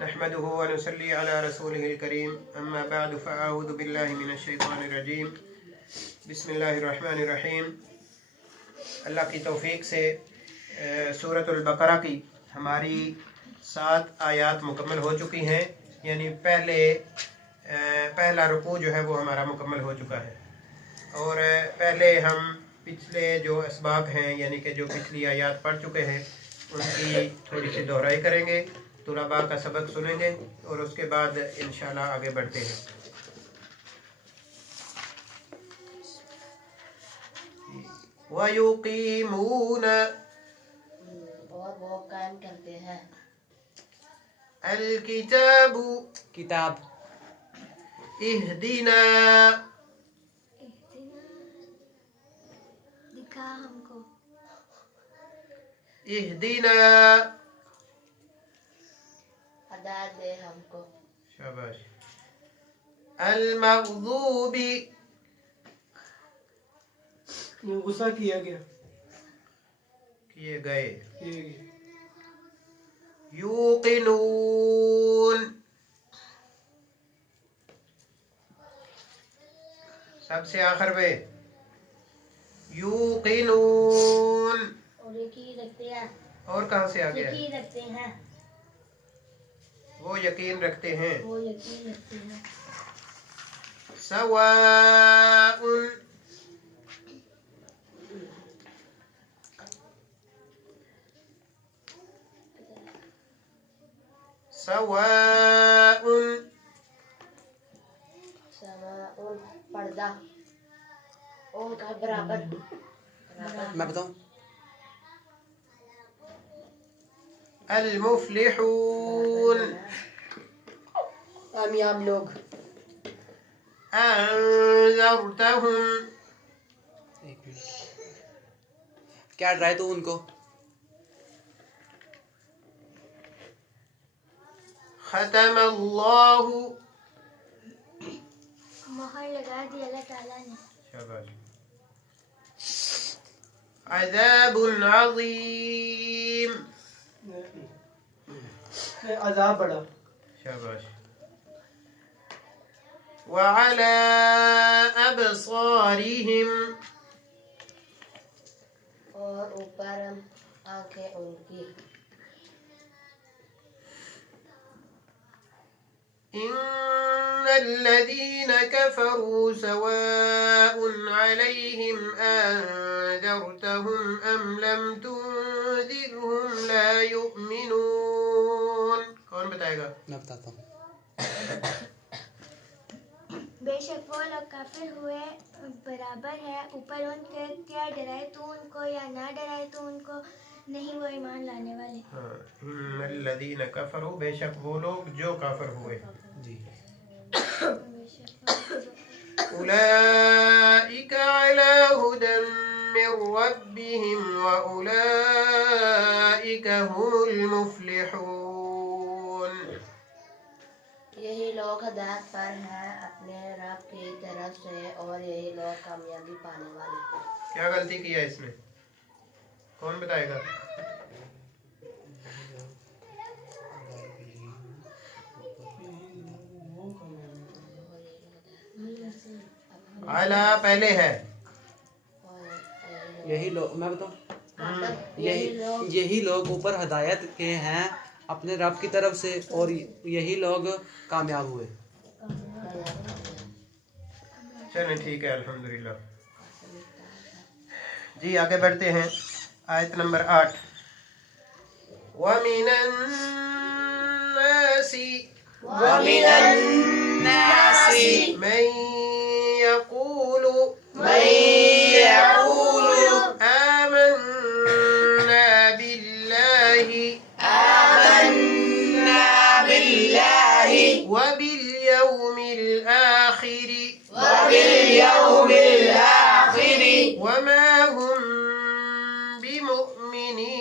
نحمده ونصلي على رسوله الكريم اما بعد فاعوذ بالله من الشیطان الرجیم بسم اللہ الرحمن الرحیم۔ اللہ کی توفیق سے سورۃ البقرہ کی ہماری 7 آیات مکمل ہو چکی ہیں، یعنی پہلا رکوع جو ہے وہ ہمارا مکمل ہو چکا ہے، اور پہلے ہم پچھلے جو اسباق ہیں یعنی کہ جو پچھلی آیات پڑھ چکے ہیں ان کی تھوڑی سی دہرائی کریں گے، طلباء کا سبق سنیں گے اور اس کے بعد انشاءاللہ آگے بڑھتے ہیں۔ وَيُقِيمُونَ اور وہ قائم کرتے ہیں الکتاب کتاب اہدنا دکھا ہم کو، اہدنا ہدایت دے ہم کو، شاباش، المغضوب یہ غصہ کیا گیا کیے گئے، کیے گئے یوقنون سب سے آخر میں یوقنون، اور یقین رکھتے ہیں، اور کہاں سے آ گیا؟ یقین رکھتے ہیں، وہ یقین رکھتے ہیں، وہ یقین رکھتے ہیں، سواء سواء سواء پردہ، اور کا برابر، میں بتاؤں المفلحون کامیاب لوگ، انذرتهم ایک منٹ کیا ڈرائے تو ان کو ختم اللہ مہر لگا دی اللہ تعالیٰ نے، شاباش، عذاب عظیم عذاب بڑا، شاباش، وعلى ابصارهم اور اوپر آنکھیں ان کی، ان الذين كفروا سواء عليهم انذرتهم ام لم تنذرهم لا يؤمنون۔ کون بتائے گا؟ میں بتاتا ہوں۔ بے شک وہ لوگ کافر ہوئے برابر ہے، اوپر ان کے کیا ڈرائے تو ان کو یا نہ ڈرائے تو ان کو نہیں وہ ایمان لانے والے۔ ان الذين كفروا، بے شک وہ لوگ جو کافر ہوئے، جی اولئک علی ھدی من ربهم واولئک هم المفلحون۔ یہی لوگ ہدایت پر ہیں اپنے رب کی طرف سے، اور یہی لوگ کامیابی پانے والے ہیں۔ کیا غلطی کیا اس نے؟ کون بتائے گا؟ اعلیٰ پہلے ہے، یہی لوگ، میں بتاؤں یہی یہی لوگ اوپر ہدایت کے ہیں اپنے رب کی طرف سے، اور یہی لوگ کامیاب ہوئے۔ چلیں ٹھیک ہے، الحمدللہ۔ جی آگے بڑھتے ہیں، آیت نمبر 8۔ وَمِنَ النَّاسِ مَن يَقُولُ آمَنَّا بِاللَّهِ وَبِالْيَوْمِ الْآخِرِ وَمَا هُمْ بِمُؤْمِنِينَ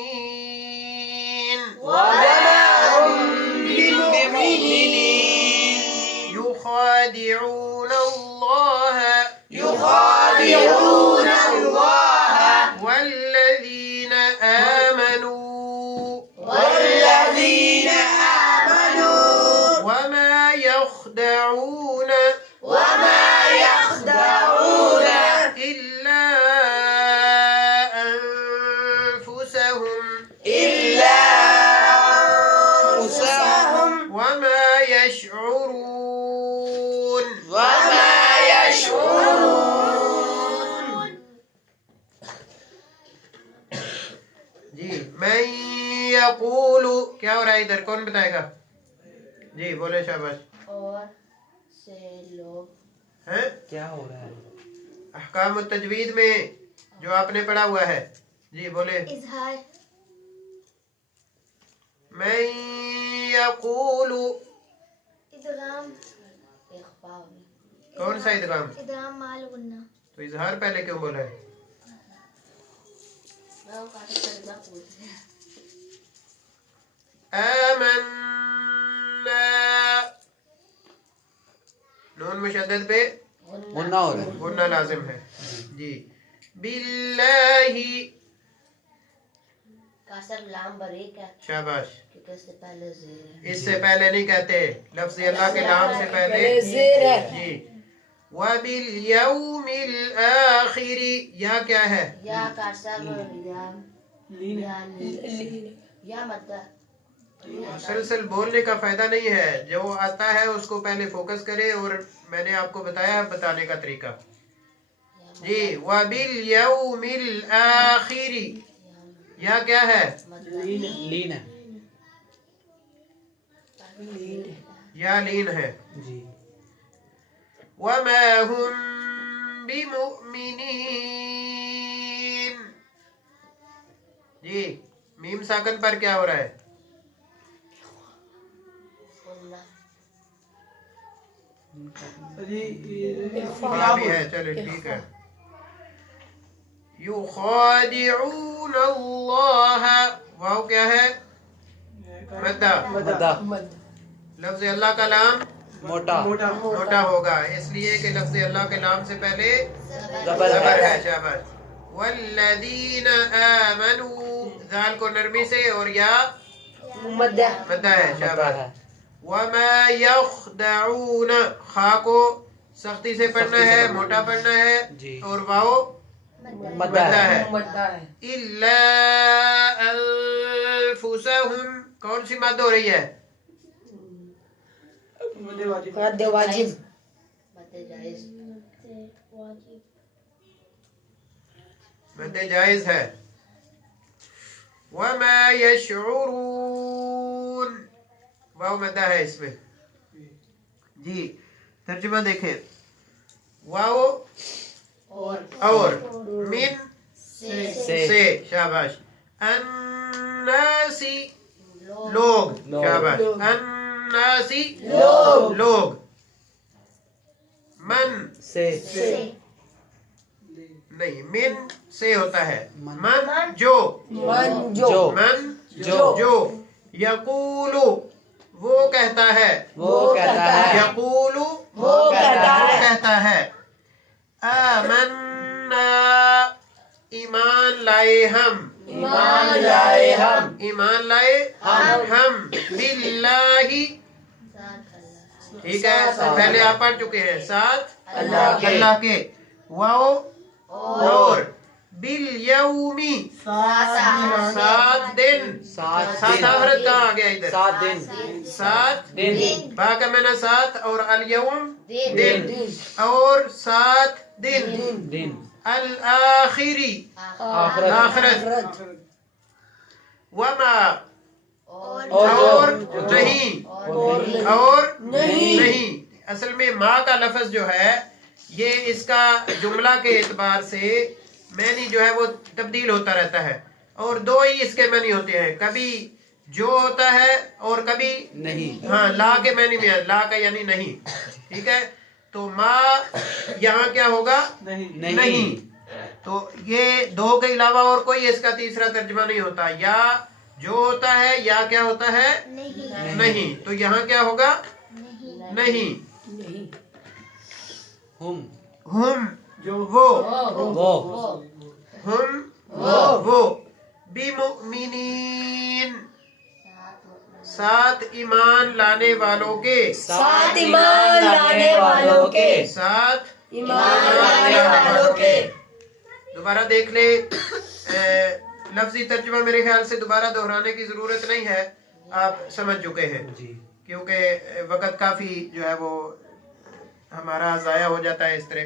يُخَادِعُونَ اللَّهَ والذين آمنوا यकूलु क्या हो रहा है इधर, कौन बताएगा? जी बोले, शाबाश। और से लोग हैं क्या हो रहा है? अहकाम तजवीद में जो आपने पढ़ा हुआ है, जी बोले। इजहार, मैं यकूलु, इदगाम, इख्फा कौन सा इदगाम? इदगाम माल गुन्ना। तो इजहार पहले क्यों बोला है? मैं वो काफी तरीका पूछ रही हूँ। आमन्ना, नून मुशद्दद पे मुन्ना हो रहा है। गुन्ना लाजिम है जी। बिल्लाही, कासर लाम बरीक है शाबाश। क्योंकि इससे पहले ज़ेर है। इससे पहले नहीं कहते, लफ्ज़ अल्लाह के नाम से पहले ज़ेर है। जी। वबिल यौमिल आखिरी, या क्या है? या कासर या मद्दा। मुसलसल बोलने का फायदा नहीं है, जो आता है उसको पहले फोकस करे, और मैंने आपको बताया है बताने का तरीका जी। वबिल यौमिल आखिरी, या क्या है? लीन है या लीन है जी। वमा हुम बिमुमिनीन, जी मीम साकन पर क्या हो रहा है? हाँ भी है, चलो ठीक है। युखादिऊन अल्लाह, वाव क्या है? मद्दा। मद्दा, लफ्ज़ अल्लाह का नाम मोटा, मोटा होगा, इसलिए कि लफ्ज़ अल्लाह के नाम से पहले जबर ज़बर है। है, शाबाश। वल्लज़ीन आमनू, जाल को नरमी से, और या मद्दा मद्दा है, मद्दा शाबाश। है। वमा यख्दऊन, खा को सख्ती से पढ़ना सख्ती से है, पढ़ना। मोटा पढ़ना है, जी। और वाओ मद्दा मद्दा है। है। इल्ला अनफुसहुम, कौन सी मद हो रही है? मद्दे वाजिब। मद्दे जायज। मद्दे जायज है। वमा यशउरून, वाव मद्दा है इसमें जी। तर्जुमा देखें, वाव और मिन से, शाबाश। अन्नासी, लोग, शाबाश। अन्नासी, लोग। मन से, नहीं, मिन से होता है। मन। मन जो, जो, मन जो, जो। यकूलु, वो कहता है। वो कहता है। यकूलु, वो कहता है। कहता है। आमन्ना, ईमान लाए हम। ईमान लाए हम। ईमान लाए हम। बिल्लाहि, ठीक है, पहले आप पढ़ चुके हैं, साथ अल्लाह के। वाओ और बिल यौमी, 7 दिन। 7 आखिरत कहाँ आ गया इधर? 7 दिन। 7 दिन। बा का मैंने 7, और अल यौम दिन, और 7 दिन। दिन। अल आखिरी, आखिरत। वमा, और नहीं, और नहीं। असल में माँ का लफ्ज जो है, ये इसका जुमला के एतबार से मैनी जो है वो तब्दील होता रहता है, और दो ही इसके मैनी होते हैं, कभी जो होता है और कभी नहीं। हाँ, ला के मैनी में, ला का यानी नहीं, ठीक है। तो माँ यहाँ क्या होगा? नहीं। तो ये दो के अलावा और कोई इसका तीसरा तर्जुमा नहीं होता। या जो होता है, या क्या होता है? नहीं। तो यहाँ क्या होगा? नहीं। हम जो वो, हम वो। बिमुमिनीन, 7 ईमान लाने वालों के। 7 ईमान लाने वालों के। 7 ईमान लाने वालों के। दोबारा देख ले, लफ्जी तर्जुमा मेरे ख्याल से दोबारा दोहराने की जरूरत नहीं है, आप समझ चुके हैं जी। क्योंकि वक्त काफी जो है वो हमारा जाया हो जाता है, इस तरह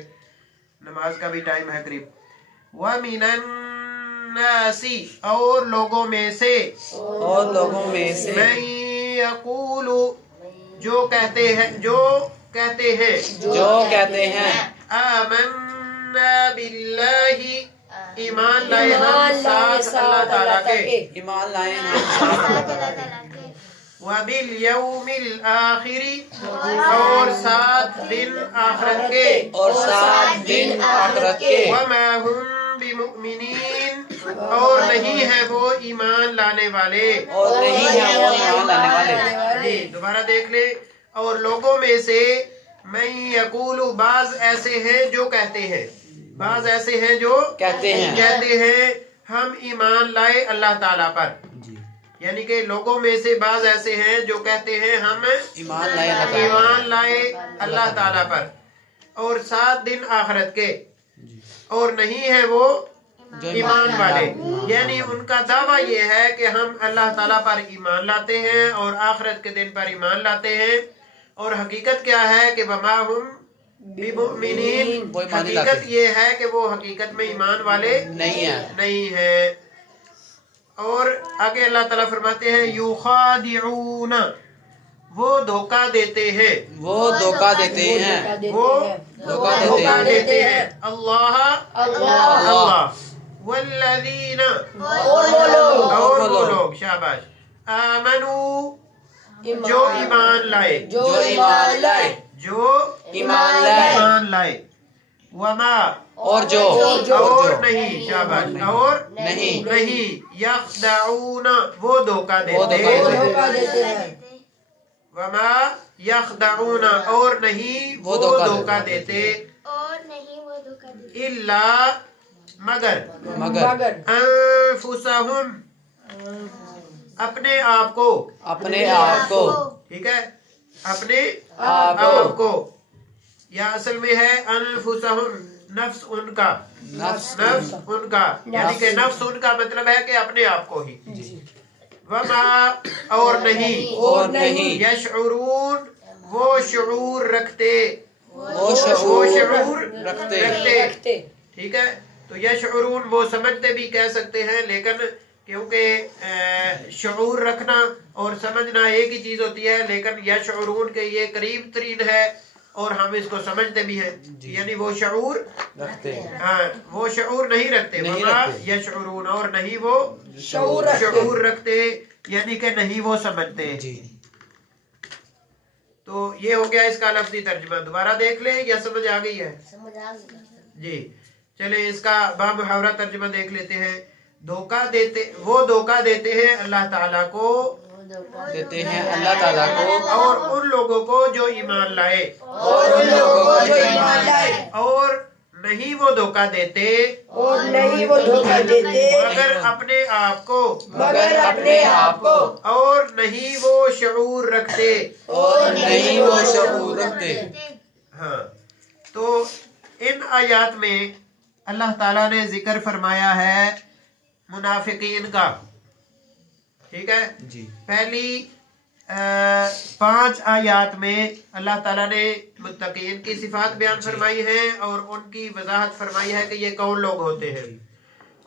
नमाज का भी टाइम है करीब। वमिनन वमिनन्नासी और लोगों में से मन यकूलु जो कहते हैं आमन्ना बिल्लाहि ईमान लाए हम साथ अल्लाह ताला के वबिल यौमिल आखिरी और 7 दिन आखिरत के वमा हुम बिमुमिनीन और नहीं है वो ईमान लाने वाले जी दोबारा देख ले। और लोगों में से मैं यकूलु बाज ऐसे हैं जो कहते हैं हम ईमान लाए अल्लाह ताला पर, यानी कि लोगों में से बाज ऐसे हैं जो कहते हैं हम ईमान लाए अल्लाह ताला पर और 7 दिन आखिरत के और नहीं है वो ईमान वाले, यानी उनका दावा ये है कि हम अल्लाह ताला पर ईमान लाते हैं और आखिरत के दिन पर ईमान लाते हैं, और हकीकत क्या है कि वमा हुम बिमुमिनीन, हकीकत ये है कि वो हकीकत में ईमान वाले नहीं है। और आगे अल्लाह ताला फरमाते हैं युखादिऊन वो धोखा देते हैं अल्लाह वल्लज़ीन और वो लोग शाबाश आमनू जो ईमान लाए वमा और नहीं शाबाश और नहीं यखदाऊन वो धोखा देते वमा यखदाऊन और नहीं वो धोखा देते इल्ला मगर अनफुसहुम अपने आप को ठीक है अपने आप को, या असल में है अनफुसहुम नफ्स उनका यानी कि नफ्स उनका मतलब है कि अपने आप को ही वमा और नहीं यशउरून वो शुऊर रखते ठीक है। तो यशउरून वो समझते भी कह सकते हैं, लेकिन क्योंकि शऊर रखना और समझना एक ही चीज होती है, लेकिन यशउरून के ये करीब तरीन है और हम इसको समझते भी हैं, यानी वो शऊर रखते वो शऊर नहीं रखते यशउरून और नहीं वो शऊर रखते यानी कि नहीं वो समझते। तो ये हो गया इसका लफ्जी तर्जुमा, दोबारा देख ले या समझ आ गई है? जी चले इसका बामुहावरा तर्जुमा देख लेते हैं। धोखा देते हैं अल्लाह ताला को और उन लोगों को जो ईमान लाए और नहीं वो धोखा देते मगर अपने आप को और नहीं वो शऊर रखते हाँ। तो इन आयात में अल्लाह ताला ने जिक्र फरमाया है मुनाफिकीन का, ठीक है जी। पहली 5 आयात में अल्लाह ताला ने मुत्तकीन की सिफात बयान फरमाई है और उनकी वजाहत फरमाई है कि ये कौन लोग होते हैं।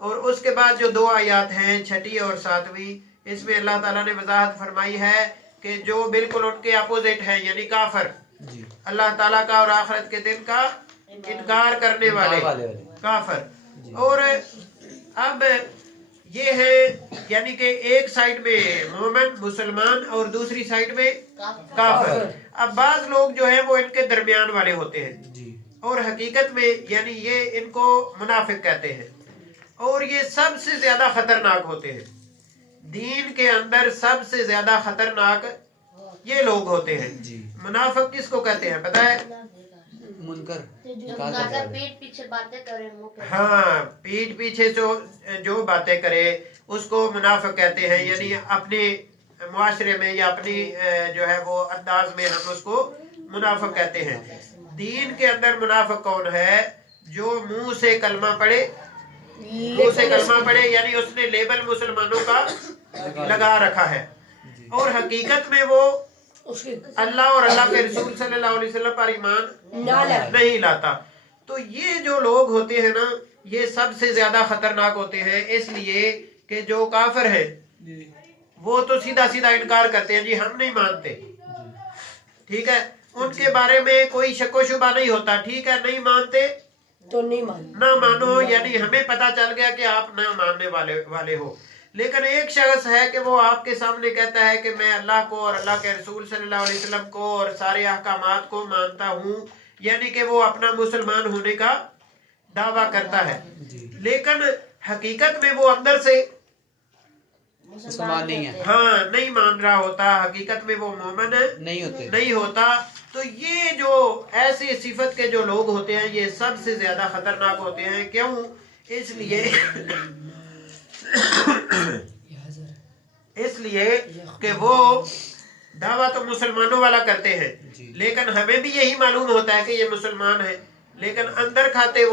और उसके बाद जो 2 आयात हैं 6ठी और 7वीं, इसमें अल्लाह ताला ने वजाहत फरमाई है कि जो बिल्कुल उनके अपोजिट हैं, यानी काफर, अल्लाह ताला का और आखिरत के दिन का इनकार करने वाले काफर। और अब ये है यानी कि एक साइड में मोमिन मुसलमान और दूसरी साइड में काफिर। अब बाज लोग जो है वो इनके दरमियान वाले होते हैं और हकीकत में यानी ये इनको मुनाफिक कहते हैं और ये सबसे ज्यादा खतरनाक होते हैं। दीन के अंदर सबसे ज्यादा खतरनाक ये लोग होते हैं। मुनाफिक किसको कहते हैं पता है? मुनकर पीठ पीछे बातें करे हाँ, पीठ पीछे जो बातें करे उसको मुनाफिक कहते हैं, यानी अपने मुआशरे में या अपनी जो है वो अंदाज में हम उसको मुनाफिक कहते हैं। दीन के अंदर मुनाफिक कौन है? जो मुंह से कलमा पढ़े यानी उसने लेबल मुसलमानों का लगा रखा है और हकीकत में वो अल्लाह और अल्लाह के रसूल सल्लल्लाहु अलैहि वसल्लम पर ईमान नहीं लाता। तो ये जो लोग होते हैं ना, یہ سب سے زیادہ خطرناک ہوتے ہیں، اس لیے کہ جو کافر ہیں وہ تو سیدھا سیدھا انکار کرتے ہیں، جی ہم نہیں مانتے، ٹھیک ہے، ان کے بارے میں کوئی شک و شبہ نہیں ہوتا، ٹھیک ہے، نہیں مانتے تو نہیں ماننا، نہ مانو، یعنی ہمیں پتا چل گیا کہ آپ نہ ماننے والے ہو۔ لیکن ایک شخص ہے کہ وہ آپ کے سامنے کہتا ہے کہ میں اللہ کو اور اللہ کے رسول صلی اللہ علیہ وسلم کو اور سارے احکامات کو مانتا ہوں، یعنی کہ وہ اپنا مسلمان ہونے کا دعویٰ کرتا ہے، لیکن حقیقت میں وہ اندر سے مسلمان نہیں ہے، ہاں نہیں مان رہا ہوتا، حقیقت میں وہ مومن نہیں ہوتا۔ تو یہ جو ایسی صفت کے جو لوگ ہوتے ہیں یہ سب سے زیادہ خطرناک ہوتے ہیں، کیوں؟ اس لیے کہ وہ دعویٰ تو مسلمانوں والا کرتے ہیں، لیکن ہمیں بھی یہی معلوم ہوتا ہے کہ یہ مسلمان ہے، لیکن اندر کھاتے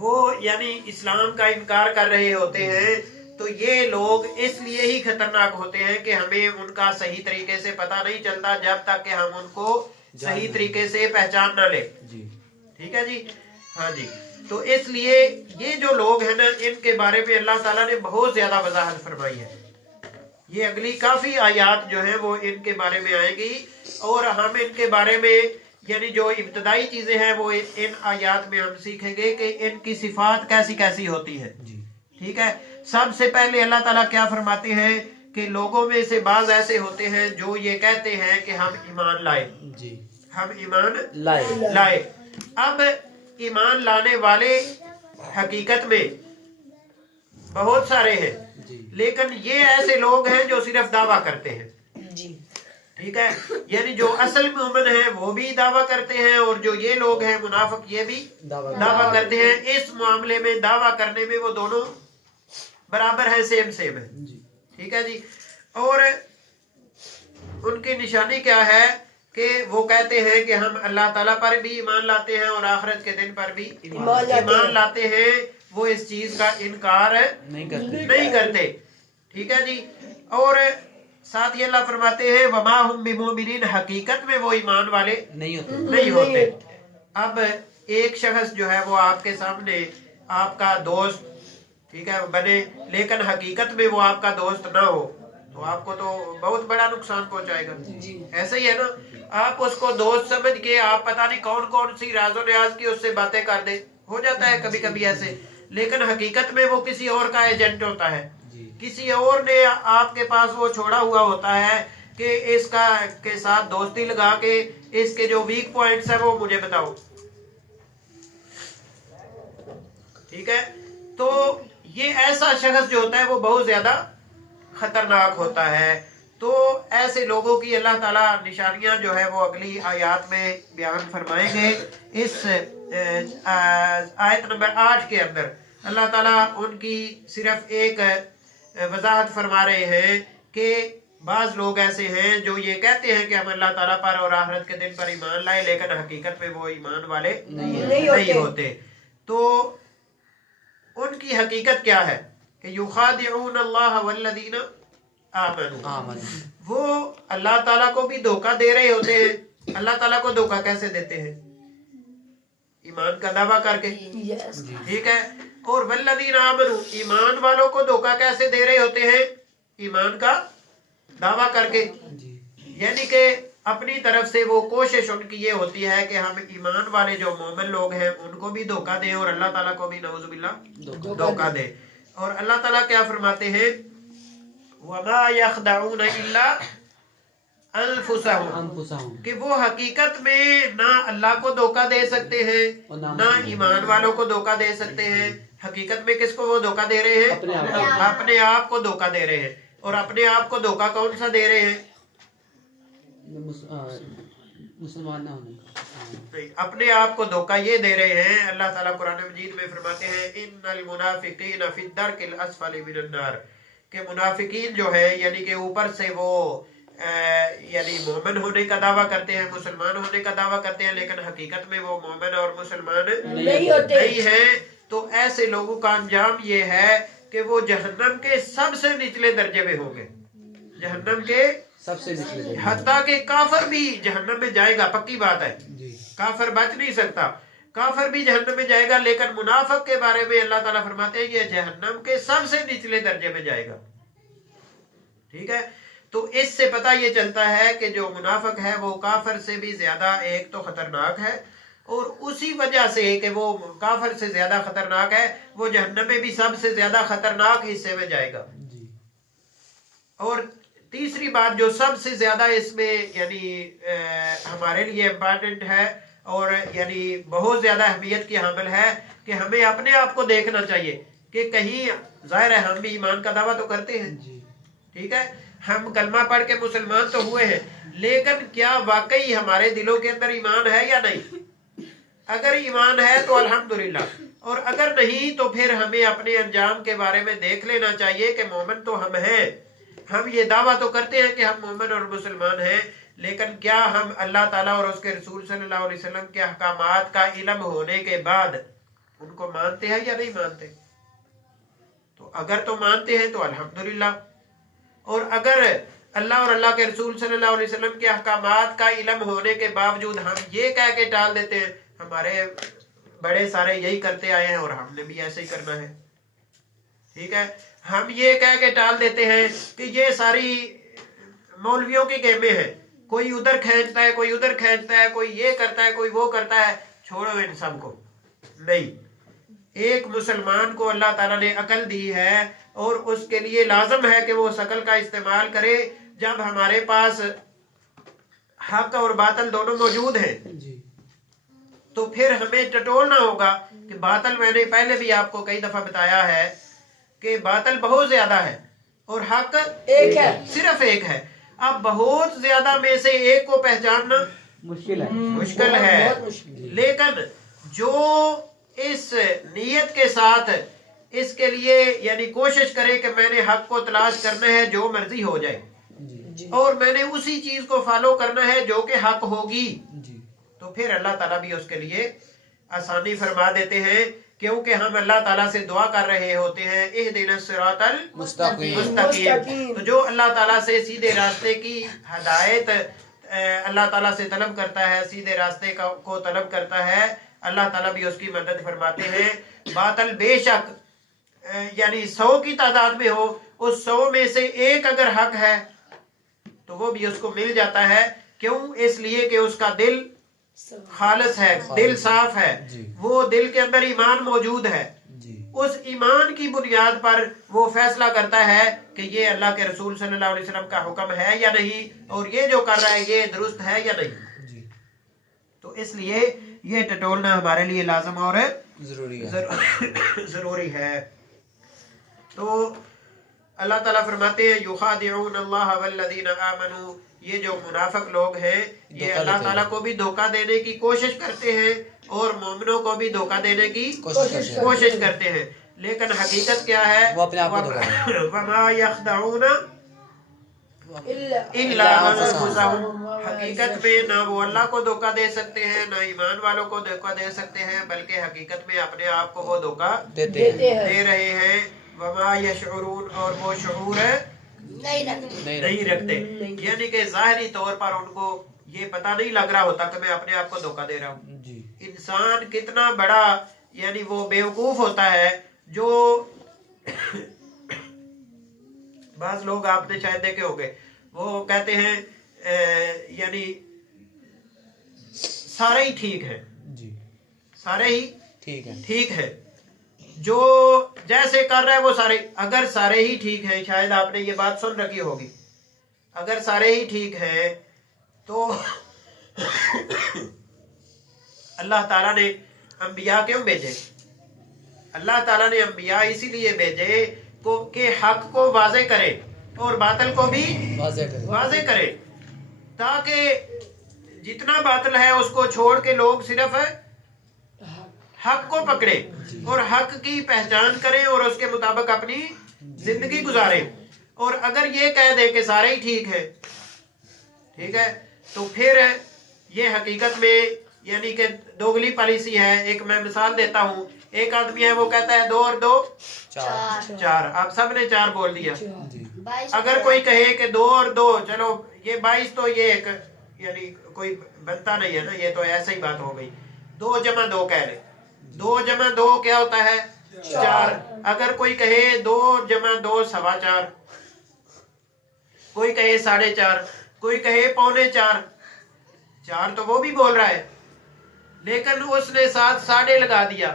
وہ یعنی اسلام کا انکار کر رہے ہوتے ہیں۔ تو یہ لوگ اس لیے ہی خطرناک ہوتے ہیں کہ ہمیں ان کا صحیح طریقے سے پتہ نہیں چلتا جب تک کہ ہم ان کو صحیح طریقے سے پہچان نہ لیں، ٹھیک ہے جی، ہاں جی۔ تو اس لیے یہ جو لوگ ہیں نا ان کے بارے میں اللہ تعالیٰ نے بہت زیادہ وضاحت فرمائی ہے، یہ اگلی کافی آیات جو ہیں وہ ان کے بارے میں آئیں گی، اور ہم ان کے بارے میں یعنی جو ابتدائی چیزیں ہیں وہ ان آیات میں ہم سیکھیں گے کہ ان کی صفات کیسی کیسی ہوتی ہیں، ٹھیک ہے۔ سب سے پہلے اللہ تعالیٰ کیا فرماتے ہیں کہ لوگوں میں سے بعض ایسے ہوتے ہیں جو یہ کہتے ہیں کہ ہم ایمان لائے، ہم ایمان لائے۔ اب ایمان لانے والے حقیقت میں بہت سارے ہیں، لیکن یہ ایسے لوگ ہیں جو صرف دعویٰ کرتے ہیں، ٹھیک ہے، یعنی جو اصل مومن ہیں وہ بھی دعویٰ کرتے ہیں، اور جو یہ لوگ ہیں منافق یہ بھی دعویٰ کرتے ہیں۔ اس معاملے میں دعویٰ کرنے میں وہ دونوں برابر ہے، سیم ہے، ٹھیک ہے جی۔ اور ان کی نشانی کیا ہے کہ وہ کہتے ہیں کہ ہم اللہ تعالیٰ پر بھی ایمان لاتے ہیں اور آخرت کے دن پر بھی ایمان لاتے ہیں، وہ اس چیز کا انکار نہیں کرتے، ٹھیک ہے جی۔ اور ساتھ یہ اللہ فرماتے ہیں وما ہم بمؤمنین، حقیقت میں وہ ایمان والے نہیں ہوتے۔ اب ایک شخص جو ہے وہ آپ کے سامنے آپ کا دوست، ٹھیک ہے، بنے، لیکن حقیقت میں وہ آپ کا دوست نہ ہو تو آپ کو تو بہت بڑا نقصان پہنچائے گا، ایسے ہی ہے نا۔ آپ اس کو دوست سمجھ کے آپ پتہ نہیں کون کون سی راز و نیاز کی اس سے باتیں کر دیں، ہو جاتا ہے کبھی کبھی ایسے، لیکن حقیقت میں وہ کسی اور کا ایجنٹ ہوتا ہے، کسی اور نے آپ کے پاس وہ چھوڑا ہوا ہوتا ہے کہ اس کا کے ساتھ دوستی لگا کے اس کے جو ویک پوائنٹس ہیں وہ مجھے بتاؤ، ٹھیک ہے۔ تو یہ ایسا شخص جو ہوتا ہے وہ بہت زیادہ خطرناک ہوتا ہے۔ تو ایسے لوگوں کی اللہ تعالیٰ نشانیاں جو ہے وہ اگلی آیات میں بیان فرمائیں گے۔ اس آیت نمبر 8 کے اندر اللہ تعالیٰ ان کی صرف ایک وضاحت فرما رہے ہیں کہ بعض لوگ ایسے ہیں جو یہ کہتے ہیں کہ ہم اللہ تعالیٰ پر اور آخرت کے دن پر ایمان لائے، لیکن حقیقت میں وہ ایمان والے نہیں ہوتے۔ تو ان کی حقیقت کیا ہے کہ یخادعون اللہ والذین آمنوا، وہ اللہ تعالیٰ کو بھی دھوکہ دے رہے ہوتے ہیں۔ اللہ تعالیٰ کو دھوکہ کیسے دیتے ہیں؟ ایمان کا دعویٰ کر کے، ٹھیک ہے۔ اور والذین آمنوا، ایمان والوں کو دھوکہ کیسے دے رہے ہوتے ہیں؟ ایمان کا دعویٰ کر کے، یعنی کہ اپنی طرف سے وہ کوشش ان کی یہ ہوتی ہے کہ ہم ایمان والے جو مومن لوگ ہیں ان کو بھی دھوکہ دیں اور اللہ تعالیٰ کو بھی نعوذ باللہ دھوکہ دیں۔ اور اللہ تعالیٰ کیا فرماتے ہیں وَمَا يَخْدَعُونَ إِلَّا أَنفُسَهُمْ، کہ وہ حقیقت میں نہ اللہ کو دھوکہ دے سکتے ہیں نہ ایمان والوں کو دھوکہ دے سکتے ہیں۔ حقیقت میں کس کو وہ دھوکہ دے رہے ہیں؟ اپنے آپ کو دھوکہ دے رہے ہیں۔ اور اپنے آپ کو دھوکہ کون سا دے رہے ہیں؟ مسلمان نہ ہونے، اپنے آپ کو دھوکہ یہ دے رہے ہیں۔ اللہ تعالیٰ قرآن مجید میں فرماتے ہیں ان المنافقین فی الدرک الاسفل من النار، کہ منافقین جو ہے یعنی کہ اوپر سے وہ یعنی مومن ہونے کا دعویٰ کرتے ہیں، مسلمان ہونے کا دعویٰ کرتے ہیں، لیکن حقیقت میں وہ مومن اور مسلمان نہیں ہیں۔ تو ایسے لوگوں کا انجام یہ ہے کہ وہ جہنم کے سب سے نچلے درجے میں ہوں گے، جہنم کے سب سے نچلے، حتیٰ کہ کافر بھی جہنم میں جائے گا، پکی بات ہے، کافر بچ نہیں سکتا۔ काफिर भी जहन्नम में जाएगा, लेकिन मुनाफिक के बारे में अल्लाह ताला फरमाते हैं ये जहन्नम के सबसे निचले दर्जे में जाएगा। ठीक है, तो इससे पता ये चलता है कि जो मुनाफिक है वो काफिर से भी ज्यादा एक तो खतरनाक है, और उसी वजह से कि वो काफिर से ज्यादा खतरनाक है, वो जहन्नम में भी सबसे ज्यादा खतरनाक हिस्से में जाएगा। और तीसरी बात जो सबसे ज्यादा इसमें यानी हमारे लिए इम्पोर्टेंट है और यानी बहुत ज्यादा अहमियत की हामिल है कि हमें अपने आप को देखना चाहिए कि कहीं, जाहिर है हम भी ईमान का दावा तो करते हैं, ठीक है, हम कलमा पढ़ के मुसलमान तो हुए हैं, लेकिन क्या वाकई हमारे दिलों के अंदर ईमान है या नहीं? अगर ईमान है तो अल्हम्दुलिल्लाह, और अगर नहीं तो फिर हमें अपने अंजाम के बारे में देख लेना चाहिए कि मोमिन तो हम हैं, हम ये दावा तो करते हैं कि हम मोमिन और मुसलमान हैं, लेकिन क्या हम अल्लाह ताला और उसके रसूल सल्लल्लाहु अलैहि वसल्लम के अहकामात का इल्म होने के बाद उनको मानते हैं या नहीं मानते? तो अगर तो मानते हैं तो अल्हम्दुलिल्लाह, और अगर अल्लाह और अल्लाह के रसूल सल्लल्लाहु अलैहि वसल्लम के अहकामात का इल्म होने के बावजूद हम ये कह के टाल देते हैं हमारे बड़े सारे यही करते आए हैं और हमने भी ऐसे ही करना है, ठीक है, हम ये कह के टाल देते हैं कि ये सारी मौलवियों की गेमें हैं, कोई उधर खींचता है, कोई उधर खींचता है, कोई ये करता है, कोई वो करता है, छोड़ो इन सब को। नहीं, एक मुसलमान को अल्लाह ताला ने अकल दी है और उसके लिए लाजम है कि वो उस अकल का इस्तेमाल करे जब हमारे पास हक और बातिल दोनों मौजूद हैं। तो फिर हमें टटोलना होगा कि बातिल, मैंने पहले भी आपको कई दफा बताया है कि बातिल बहुत ज्यादा है और हक एक है, सिर्फ एक है। अब बहुत ज्यादा में से एक को पहचानना मुश्किल है, लेकिन जो इस नीयत के साथ इसके लिए यानी कोशिश करे कि मैंने हक को तलाश करना है जो मर्जी हो जाए, और मैंने उसी चीज को फॉलो करना है जो कि हक होगी, तो फिर अल्लाह ताला भी उसके लिए आसानी फरमा देते हैं, क्योंकि हम अल्लाह ताला से दुआ कर रहे होते हैं इहदिनस सिरातल मुस्तकीम। तो जो अल्लाह ताला से सीधे रास्ते की हदायत अल्लाह ताला से तलब करता है, सीधे रास्ते को तलब करता है, अल्लाह ताला भी उसकी मदद फरमाते हैं। बातिल बेशक यानी 100 की तादाद में हो, उस 100 में से एक अगर हक है तो वो भी उसको मिल जाता है। क्यों? इसलिए कि उसका दिल खालिस है, दिल साफ है, वो दिल के अंदर ईमान मौजूद है, उस ईमान की बुनियाद पर वो फैसला करता है कि ये अल्लाह के रसूल सल्लल्लाहु अलैहि वसल्लम का हुक्म है या नहीं, और ये जो कर रहा है ये दुरुस्त है या नहीं। तो इसलिए ये टटोलना हमारे लिए लाजम और जरूरी है। तो अल्लाह ताला फरमाते हैं युखादिऊन अल्लाह वल्लज़ीना आमनू, ये जो मुनाफिक लोग हैं ये अल्लाह ताला को भी धोखा देने की कोशिश करते हैं और मोमिनों को भी धोखा देने की कोशिश करते हैं, लेकिन हकीकत क्या है? वो अपने आप को धोखा देते हैं। वमा यख्दऊन इल्ला अनफुसहुम, हकीकत में ना वो अल्लाह को धोखा दे सकते हैं, ना ईमान वालों को धोखा दे सकते हैं, बल्कि हकीकत में अपने आप को वो धोखा दे रहे हैं। वमा यशउरून, और वो शऊर नहीं रखते, यानी कि जाहिरी तौर पर उनको ये पता नहीं लग रहा होता कि मैं अपने आप को धोखा दे रहा हूँ। इंसान कितना बड़ा यानी वो बेवकूफ होता है जो बाज लोग आपने शायद देखे होंगे, वो कहते हैं यानी सारे ही ठीक है, सारे ही ठीक है, जो जैसे कर रहा है वो सारे, अगर सारे ही ठीक है, शायद आपने ये बात सुन रखी होगी, अगर सारे ही ठीक है तो अल्लाह ताला ने अंबिया क्यों भेजे? अल्लाह ताला ने अंबिया इसीलिए भेजे को कि हक को वाजे करे और बातिल को भी वाजे करे, ताकि जितना बातिल है उसको छोड़ के लोग सिर्फ हक को पकड़े और हक की पहचान करें और उसके मुताबिक अपनी जिंदगी गुजारें। और अगर ये कह दे कि सारे ही ठीक है, ठीक है, तो फिर ये हकीकत में यानी कि दोगली पॉलिसी है। एक मैं मिसाल देता हूँ, एक आदमी है वो कहता है 2 और 2 4, आप सबने 4 बोल दिया। अगर कोई कहे कि 2 और 2 चलो ये 22, तो ये एक यानी कोई बनता नहीं है ना, ये तो ऐसा ही बात हो गई। 2 जमा 2 कह ले, 2 जमा 2 क्या होता है 4। अगर कोई कहे 2 जमा 2 4.25, कोई कहे 4.5, कोई कहे 3.25, 4 तो वो भी बोल रहा है, लेकिन उसने साथ 1.5 लगा दिया,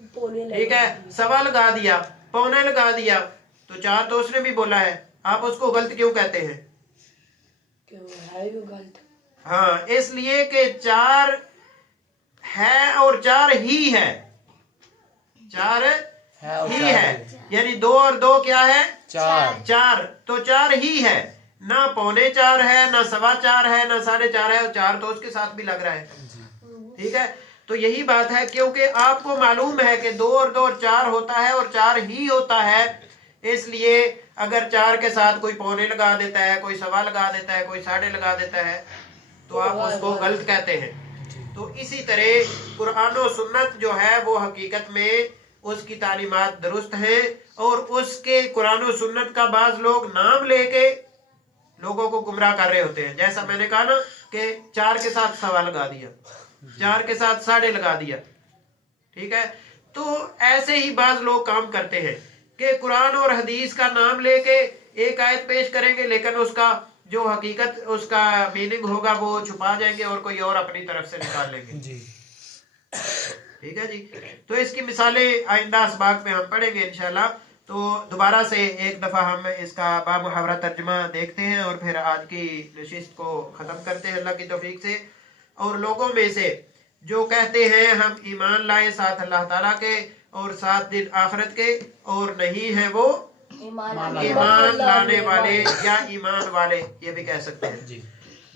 ठीक है, 1.25 लगा दिया, 3.25 लगा दिया, तो 4 तो उसने भी बोला है। आप उसको गलत क्यों कहते हैं? क्यों है वो गलत? हाँ, इसलिए कि 4 है और 4 ही है, 4 ही है, यानी 2 और 2 क्या है 4, तो 4 ही है, ना 3.25 है, ना 4.25 है, ना 4.5 है, 4 तो उसके साथ भी लग रहा है, ठीक है। तो यही बात है, क्योंकि आपको मालूम है कि 2 और 2 4 होता है और 4 ही होता है, इसलिए अगर 4 के साथ कोई 3.25 लगा देता है, कोई 1.25 लगा देता है, कोई 1.5 लगा देता है, तो आप उसको गलत कहते हैं। तो इसी तरह कुरान और सुन्नत जो है वो हकीकत में उसकी तालीमात दुरुस्त है, और उसके कुरान और सुन्नत का बाज लोग नाम लेके लोगों को गुमराह कर रहे होते हैं। जैसा मैंने कहा ना कि 4 के साथ 1.25 लगा दिया, 4 के साथ 1.5 लगा दिया, ठीक है। तो ऐसे ही बाज लोग काम करते हैं कि कुरान और हदीस का नाम लेके एक आयत पेश करेंगे, लेकिन उसका जो हकीकत उसका मीनिंग होगा वो छुपा जाएंगे और कोई और अपनी तरफ से निकाल लेंगे जी, ठीक है जी। तो इसकी मिसालें आइंदा असबाक में हम पढ़ेंगे इंशाल्लाह। तो दोबारा से एक दफ़ा हम इसका बामुहावरा तर्जुमा देखते हैं और फिर आज की नशिस्त को ख़त्म करते हैं अल्लाह की तौफीक से। और लोगों में से जो कहते हैं हम ईमान लाए साथ अल्लाह ताला के और साथ दिन आखिरत के, और नहीं है वो ईमान लाने वाले या ईमान वाले, ये भी कह सकते हैं जी,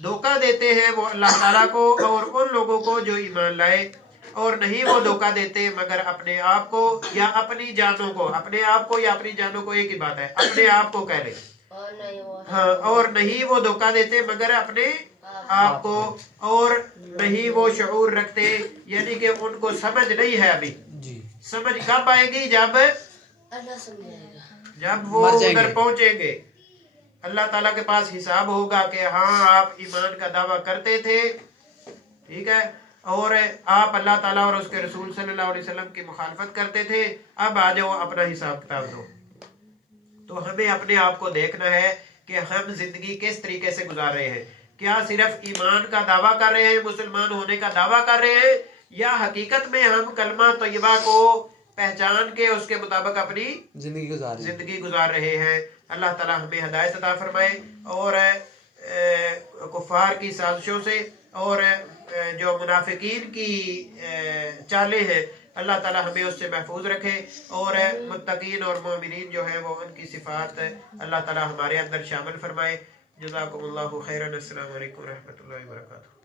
धोखा देते हैं वो अल्लाह ताला को और उन लोगों को जो ईमान लाए, और नहीं वो धोखा देते मगर अपने आप को या अपनी जानों को, अपने आप को या अपनी जानों को एक ही बात है, अपने आप को कह रहे, हाँ, और नहीं वो धोखा देते मगर अपने आप को, और नहीं वो शऊर रखते, यानी कि उनको समझ नहीं है अभी जी। समझ कब आएगी? जब अल्लाह समझाएगा, जब वो उधर पहुंचेंगे, अल्लाह ताला के पास हिसाब होगा कि हाँ आप ईमान का दावा करते थे, ठीक है, और आप अल्लाह ताला और उसके रसूल सल्लल्लाहु अलैहि वसल्लम की मुखालफत करते थे, अब आ जाओ अपना हिसाब किताब दो। तो हमें अपने आप को देखना है कि हम जिंदगी किस तरीके से गुजार रहे हैं। क्या सिर्फ ईमान का दावा कर रहे हैं, मुसलमान होने का दावा कर रहे हैं, या हकीकत में हम कलमा तय्यबा को पहचान के उसके मुताबिक अपनी जिंदगी गुजार रहे हैं। अल्लाह ताला हमें हिदायत अता फरमाए, और कुफार की साजिशों से और जो मुनाफिकीन की चालें हैं, अल्लाह ताला हमें उससे महफूज रखे, और मुत्तकीन और मोमिनीन जो है वो उनकी सिफात अल्लाह ताला हमारे अंदर शामिल फरमाए। जज़ाकुमुल्लाहु खैरन। अस्सलामु अलैकुम व रहमतुल्लाहि व बरकातुहू।